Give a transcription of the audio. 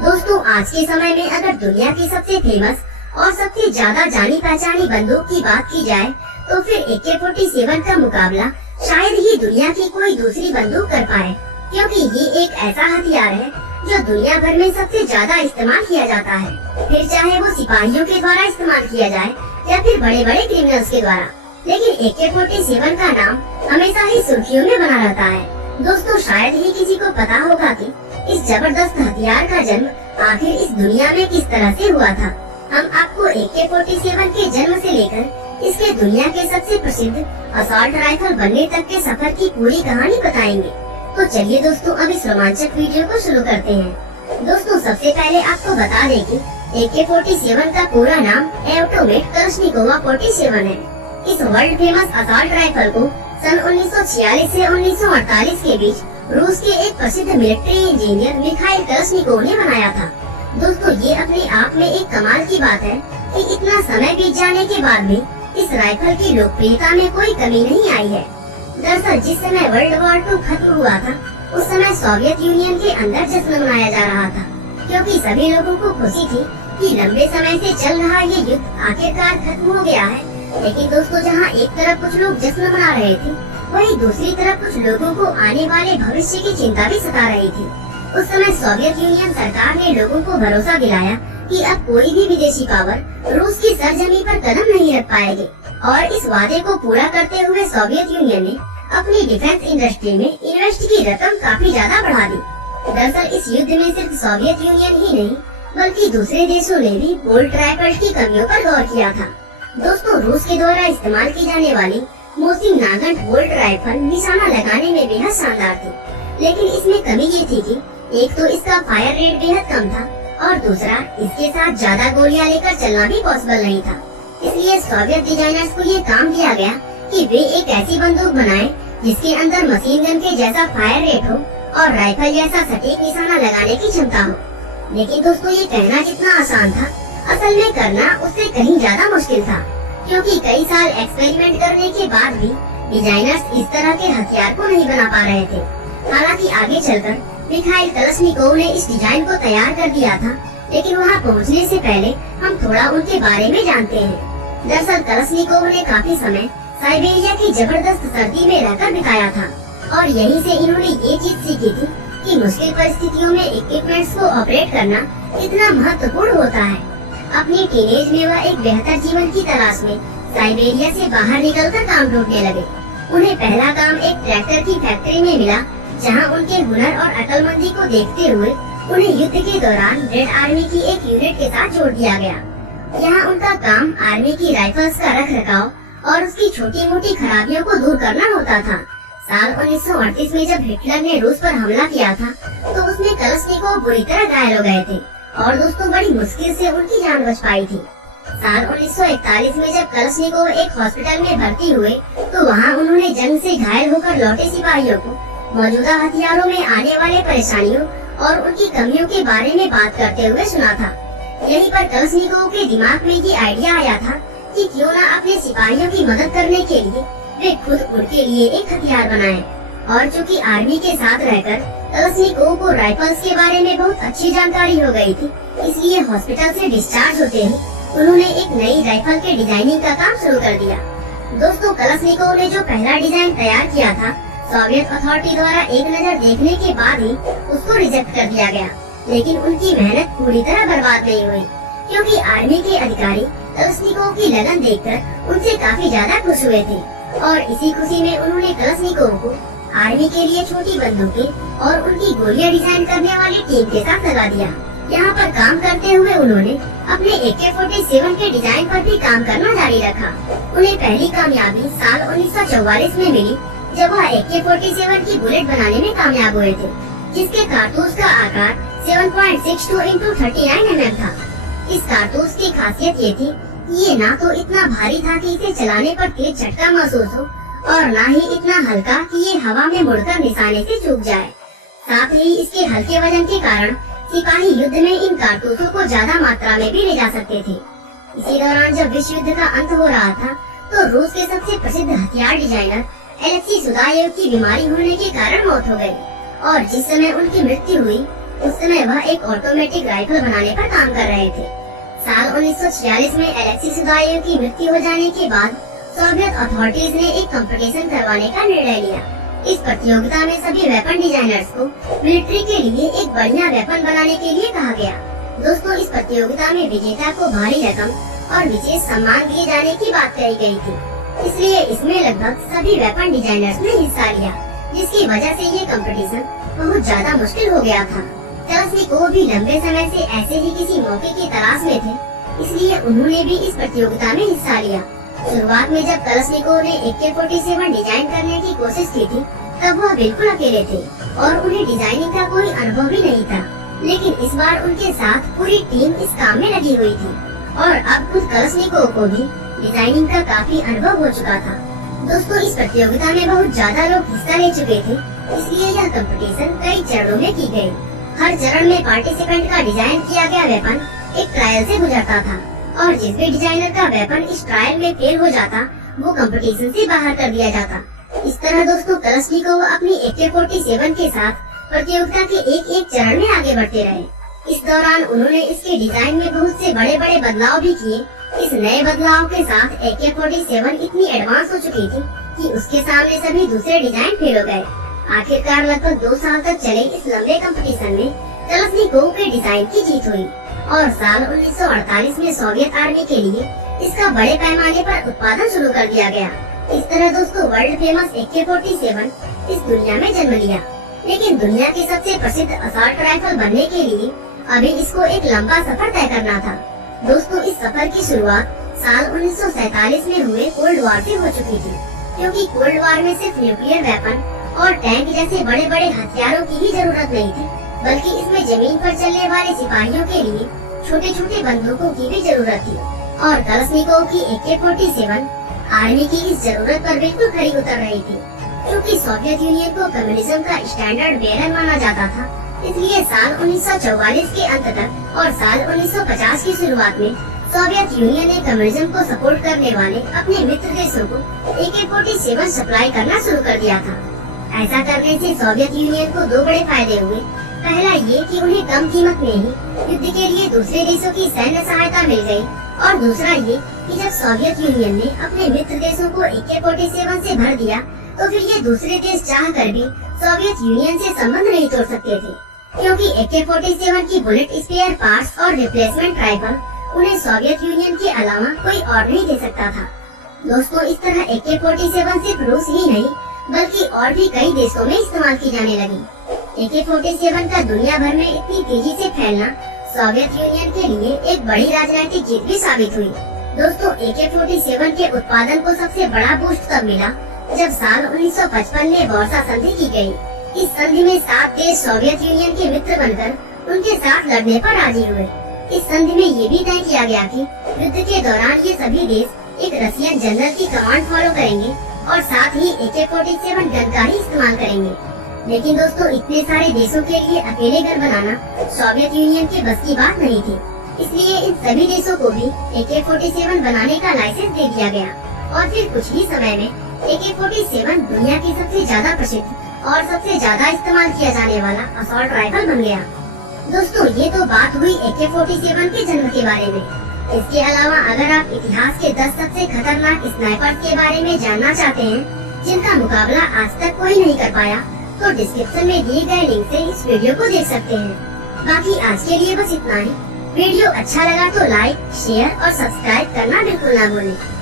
दोस्तों, आज के समय में अगर दुनिया की सबसे फेमस और सबसे ज्यादा जानी पहचानी बंदूक की बात की जाए तो फिर AK-47 का मुकाबला शायद ही दुनिया की कोई दूसरी बंदूक कर पाए, क्योंकि ये एक ऐसा हथियार है जो दुनिया भर में सबसे ज्यादा इस्तेमाल किया जाता है। फिर चाहे वो सिपाहियों के द्वारा इस्तेमाल किया जाए या फिर बड़े बड़े क्रिमिनल्स के द्वारा, लेकिन AK-47 का नाम हमेशा ही सुर्खियों में बना रहता है। दोस्तों, शायद ही किसी को पता होगा कि इस जबरदस्त हथियार का जन्म आखिर इस दुनिया में किस तरह से हुआ था। हम आपको AK-47 के जन्म से लेकर इसके दुनिया के सबसे प्रसिद्ध असॉल्ट राइफल बनने तक के सफर की पूरी कहानी बताएंगे। तो चलिए दोस्तों, अब इस रोमांचक वीडियो को शुरू करते हैं। दोस्तों, सबसे पहले आपको बता दें कि AK-47 का पूरा नाम एवटोमेट कलशनिकोवा 47 है। इस वर्ल्ड फेमस असॉल्ट राइफल को सन 1946 से 1948 के बीच रूस के एक प्रसिद्ध मिलिट्री इंजीनियर मिखाइल कलशनिकोव ने बनाया था। दोस्तों, ये अपने आप में एक कमाल की बात है कि इतना समय बीत जाने के बाद भी इस राइफल की लोकप्रियता में कोई कमी नहीं आई है। दरअसल जिस समय वर्ल्ड वॉर 2 खत्म हुआ था, उस समय सोवियत यूनियन के अंदर जश्न मनाया जा रहा था, क्योंकि सभी लोगों को खुशी थी कि लंबे समय से चल रहा ये युद्ध आखिरकार खत्म हो गया है। लेकिन दोस्तों, जहां एक तरफ कुछ लोग जश्न मना रहे थे, वहीं दूसरी तरफ कुछ लोगों को आने वाले भविष्य की चिंता भी सता रही थी। उस समय सोवियत यूनियन सरकार ने लोगों को भरोसा दिलाया कि अब कोई भी विदेशी पावर रूस की सरजमी पर कदम नहीं रख पाएगी, और इस वादे को पूरा करते हुए सोवियत यूनियन ने अपनी डिफेंस इंडस्ट्री में इन्वेस्ट की रकम काफी ज्यादा बढ़ा दी। दरअसल इस युद्ध में सिर्फ सोवियत यूनियन ही नहीं, बल्कि दूसरे देशों ने भी बोल्ट राइफल की कमियों पर गौर किया था। दोस्तों, रूस के द्वारा इस्तेमाल की जाने वाली मोसिन नागंड बोल्ट राइफल निशाना लगाने में बेहद शानदार थी, लेकिन इसमें कमी ये थी कि एक तो इसका फायर रेट बेहद कम था, और दूसरा इसके साथ ज्यादा गोलियां लेकर चलना भी पॉसिबल नहीं था। इसलिए सोवियत डिजाइनर्स को ये काम दिया गया कि वे एक ऐसी बंदूक बनाएं जिसके अंदर मशीन गन के जैसा फायर रेट हो और राइफल जैसा सटीक निशाना लगाने की क्षमता हो। लेकिन दोस्तों, ये कहना जितना आसान था, असल में करना उससे कहीं ज्यादा मुश्किल था, क्योंकि कई साल एक्सपेरिमेंट करने के बाद भी डिजाइनर्स इस तरह के हथियार को नहीं बना पा रहे थे। हालांकि आगे चलकर मिखाइल कलशनिकोव ने इस डिजाइन को तैयार कर दिया था, लेकिन वहां पहुंचने से पहले हम थोड़ा उनके बारे में जानते हैं। दरअसल कलशनिकोव ने काफी समय साइबेरिया की जबरदस्त सर्दी में रहकर बिताया था, और यहीं से इन्होंने ये चीज सीखी थी कि मुश्किल परिस्थितियों में इक्विपमेंट्स को ऑपरेट करना कितना महत्वपूर्ण होता है। अपनी टीनेज में वह एक बेहतर जीवन की तलाश में साइबेरिया से बाहर निकलकर काम ढूंढने लगे। उन्हें पहला काम एक ट्रैक्टर की फैक्ट्री में मिला, जहां उनके हुनर और अक्लमंदी को देखते हुए उन्हें युद्ध के दौरान रेड आर्मी की एक यूनिट के साथ जोड़ दिया गया। यहाँ उनका काम आर्मी की राइफल्स का रख रखाव और उसकी छोटी मोटी खराबियों को दूर करना होता था। साल 1938 में जब हिटलर ने रूस पर हमला किया था, तो उसमें कलशनिकोव बुरी तरह घायल हो गए थे, और दोस्तों बड़ी मुश्किल से उनकी जान बच पाई थी। साल 1941 में जब कलशनिकोव एक हॉस्पिटल में भर्ती हुए, तो वहां उन्होंने जंग से घायल होकर लौटे सिपाहियों को मौजूदा हथियारों में आने वाले परेशानियों और उनकी कमियों के बारे में बात करते हुए सुना था। यहीं पर कलशनिकोव के दिमाग में ये आइडिया आया था कि क्यों न अपने सिपाहियों की मदद करने के लिए वे खुद उनके लिए एक हथियार बनाएं। और चूँकि आर्मी के साथ रहकर कलशनिकोव को राइफल्स के बारे में बहुत अच्छी जानकारी हो गई थी, इसलिए हॉस्पिटल से डिस्चार्ज होते ही उन्होंने एक नई राइफल के डिजाइनिंग का काम शुरू कर दिया। दोस्तों, कलशनिकोव ने जो पहला डिजाइन तैयार किया था, सोवियत अथॉरिटी द्वारा एक नजर देखने के बाद ही उसको रिजेक्ट कर दिया गया, लेकिन उनकी मेहनत पूरी तरह बर्बाद नहीं हुई, क्योंकि आर्मी के अधिकारी कलशनिकोव की लगन देखकर उनसे काफी ज्यादा खुश हुए थे, और इसी खुशी में उन्होंने कलशनिकोव को आर्मी के लिए छोटी बंदूकें और उनकी गोलियां डिजाइन करने वाली टीम के साथ लगा दिया। यहाँ पर काम करते हुए उन्होंने अपने AK-47 के डिजाइन पर भी काम करना जारी रखा। उन्हें पहली कामयाबी साल 1944 में मिली, जब वह AK-47 की बुलेट बनाने में कामयाब हुए थे, जिसके कारतूस का आकार 7.62 × 39 mm था। इस कारतूस की खासियत ये थी कि ये ना तो इतना भारी था कि इसे चलाने पर तेज झटका महसूस हो, और ना ही इतना हल्का कि ये हवा में मुड़कर निशाने से चूक जाए। साथ ही इसके हल्के वजन के कारण सिपाही युद्ध में इन कारतूसों को ज्यादा मात्रा में भी ले जा सकते थे। इसी दौरान जब विश्व युद्ध का अंत हो रहा था, तो रूस के सबसे प्रसिद्ध हथियार डिजाइनर एलेक्सी सुदायेव की बीमारी होने के कारण मौत हो गई, और जिस समय उनकी मृत्यु हुई उस समय वह एक ऑटोमेटिक राइफल बनाने पर काम कर रहे थे। साल 1946 में अलेक्सी सुदायेव की मृत्यु हो जाने के बाद सोवियत अथॉरिटीज ने एक कंपटीशन करवाने का निर्णय लिया। इस प्रतियोगिता में सभी वेपन डिजाइनर्स को मिलिट्री के लिए एक बढ़िया वेपन बनाने के लिए कहा गया। दोस्तों, इस प्रतियोगिता में विजेता को भारी रकम और विशेष सम्मान दिए जाने की बात कही गई थी। इसलिए इसमें लगभग सभी वेपन डिजाइनर्स ने हिस्सा लिया, जिसकी वजह से ये कंपटीशन बहुत ज्यादा मुश्किल हो गया था। कलशनिकोव भी लंबे समय से ऐसे ही किसी मौके की तलाश में थे, इसलिए उन्होंने भी इस प्रतियोगिता में हिस्सा लिया। शुरुआत में जब कलशनिकोव ने AK-47 डिजाइन करने की कोशिश की थी, तब वह बिल्कुल अकेले थे और उन्हें डिजाइनिंग का कोई अनुभव भी नहीं था। लेकिन इस बार उनके साथ पूरी टीम इस काम में लगी हुई थी और अब खुद कलशनिकोव को भी डिजाइनिंग का काफी अनुभव हो चुका था। दोस्तों, इस प्रतियोगिता में बहुत ज्यादा लोग हिस्सा ले चुके थे, इसलिए यह कंपटीशन कई चरणों में की गई। हर चरण में पार्टिसिपेंट का डिजाइन किया गया वेपन एक ट्रायल से गुजरता था और जिस भी डिजाइनर का वेपन इस ट्रायल में फेल हो जाता, वो कंपटीशन से बाहर कर दिया जाता। इस तरह दोस्तों, कलशनिकोव अपनी AK-47 के साथ प्रतियोगिता के एक चरण में आगे बढ़ते रहे। इस दौरान उन्होंने इसके डिजाइन में बहुत से बड़े बड़े बदलाव भी किए। इस नए बदलाव के साथ AK-47 इतनी एडवांस हो चुकी थी कि उसके सामने सभी दूसरे डिजाइन फेल हो गए। आखिरकार लगभग 2 साल तक चले इस लंबे कंपटीशन में कलशनिकोव के डिजाइन की जीत हुई और साल 1948 में सोवियत आर्मी के लिए इसका बड़े पैमाने पर उत्पादन शुरू कर दिया गया। इस तरह दोस्तों, वर्ल्ड फेमस AK-47 इस दुनिया में जन्म लिया। लेकिन दुनिया की सबसे प्रसिद्ध असॉल्ट राइफल बनने के लिए अभी इसको एक लंबा सफर तय करना था। दोस्तों, इस सफर की शुरुआत साल 1947 में हुए कोल्ड वॉर से हो चुकी थी, क्योंकि कोल्ड वॉर में सिर्फ न्यूक्लियर वेपन और टैंक जैसे बड़े बड़े हथियारों की ही जरूरत नहीं थी, बल्कि इसमें जमीन पर चलने वाले सिपाहियों के लिए छोटे छोटे बंदूकों की भी जरूरत थी। और कलशनिकोव की AK-47 आर्मी की इस जरूरत पर बिल्कुल खरी उतर रही थी। क्योंकि सोवियत यूनियन को कम्युनिज्म का स्टैंडर्ड बेरर माना जाता था, इसलिए साल 1944 के अंत तक और साल 1950 की शुरुआत में सोवियत यूनियन ने कम्युनिज्म को सपोर्ट करने वाले अपने मित्र देशों को AK-47 सप्लाई करना शुरू कर दिया था। ऐसा करने से सोवियत यूनियन को 2 बड़े फायदे हुए। पहला ये कि उन्हें कम कीमत में ही युद्ध के लिए दूसरे देशों की सैन्य सहायता मिल गई, और दूसरा ये कि जब सोवियत यूनियन ने अपने मित्र देशों को AK-47 से भर दिया, तो फिर ये दूसरे देश चाह कर भी सोवियत यूनियन से संबंध नहीं तोड़ सकते थे, क्योंकि AK-47 की बुलेट स्पेयर पार्ट्स और रिप्लेसमेंट राइफल उन्हें सोवियत यूनियन के अलावा कोई और नहीं दे सकता था। दोस्तों, इस तरह AK-47 सिर्फ रूस ही नहीं बल्कि और भी कई देशों में इस्तेमाल की जाने लगी। AK-47 का दुनिया भर में इतनी तेजी से फैलना सोवियत यूनियन के लिए एक बड़ी राजनीतिक जीत भी साबित हुई। दोस्तों, AK-47 के उत्पादन को सबसे बड़ा बूस्ट तब मिला जब साल 1955 में वार्सा संधि की गई। इस संधि में 7 देश सोवियत यूनियन के मित्र बनकर उनके साथ लड़ने पर राजी हुए। इस संधि में ये भी तय किया गया कि युद्ध के दौरान ये सभी देश एक रशियन जनरल की कमांड फॉलो करेंगे और साथ ही AK-47 गन का ही इस्तेमाल करेंगे। लेकिन दोस्तों, इतने सारे देशों के लिए अकेले गन बनाना सोवियत यूनियन के बस की बात नहीं थी, इसलिए इन सभी देशों को भी AK-47 बनाने का लाइसेंस दे दिया गया और फिर कुछ ही समय में AK-47 दुनिया की सबसे ज्यादा प्रसिद्ध और सबसे ज्यादा इस्तेमाल किया जाने वाला असॉल्ट राइफल बन गया। दोस्तों, ये तो बात हुई AK-47 के जन्म के बारे में। इसके अलावा अगर आप इतिहास के 10 सबसे खतरनाक स्नाइपर्स के बारे में जानना चाहते हैं जिनका मुकाबला आज तक कोई नहीं कर पाया, तो डिस्क्रिप्शन में दिए गए लिंक से इस वीडियो को देख सकते हैं। बाकी आज के लिए बस इतना ही। वीडियो अच्छा लगा तो लाइक, शेयर और सब्सक्राइब करना बिल्कुल ना भूलें।